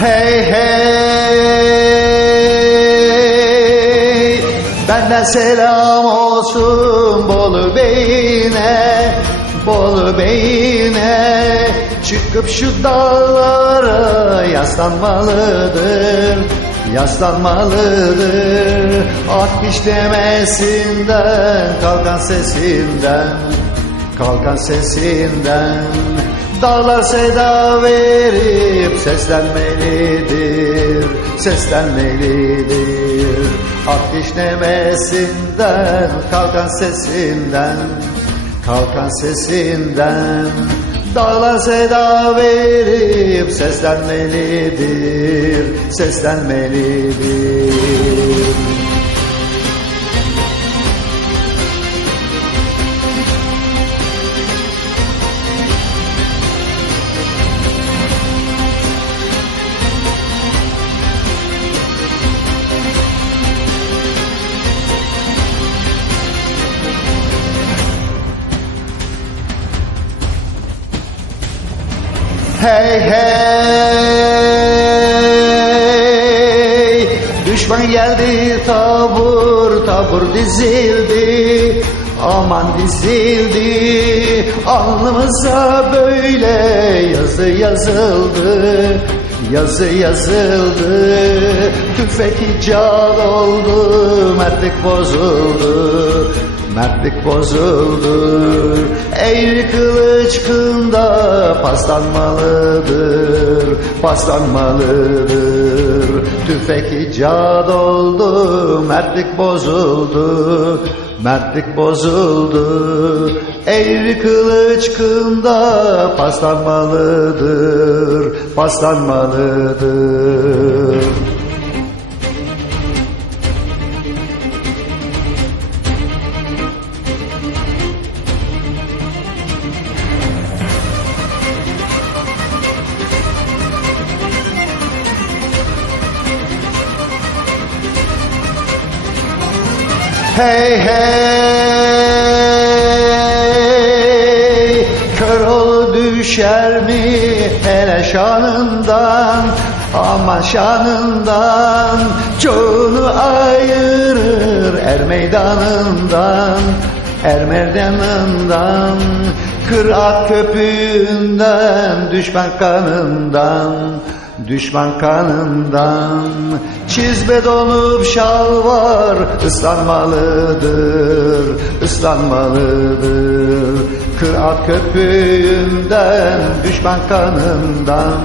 Hey hey. Benden selam olsun Bolu Bey'ine Bolu Bey'ine. Çıkıp şu dağlara yaslanmalıdır Yaslanmalıdır. Akış demesinden Kalkan sesinden Kalkan sesinden Dağlar seda verip seslenmelidir, seslenmelidir. Akış nemesinden, kalkan sesinden, kalkan sesinden. Dağlar seda verip seslenmelidir, seslenmelidir. Hey hey. Düşman geldi tabur tabur dizildi. Aman dizildi. Alnımıza böyle yazı yazıldı. Yazı yazıldı. Tüfek icat oldu Mertlik bozuldu Mertlik bozuldu Eğri kılıç kında paslanmalıdır Paslanmalıdır. Tüfek icat oldu Mertlik bozuldu Mertlik bozuldu. Eğri kılıç kında paslanmalıdır Paslanmalıdır Hey hey Kör ol düşer mi? Hele şanından Aman şanından Çoğunu ayırır er meydanından Er meydanından Kırat köpüğünden Düşman kanından Düşman kanından Çizme donup şalvar ıslanmalıdır, ıslanmalıdır. Kırat köpüğünden, düşman kanından,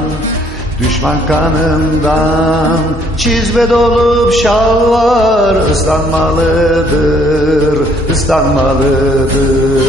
düşman kanından. Çizme dolup şalvar ıslanmalıdır, ıslanmalıdır.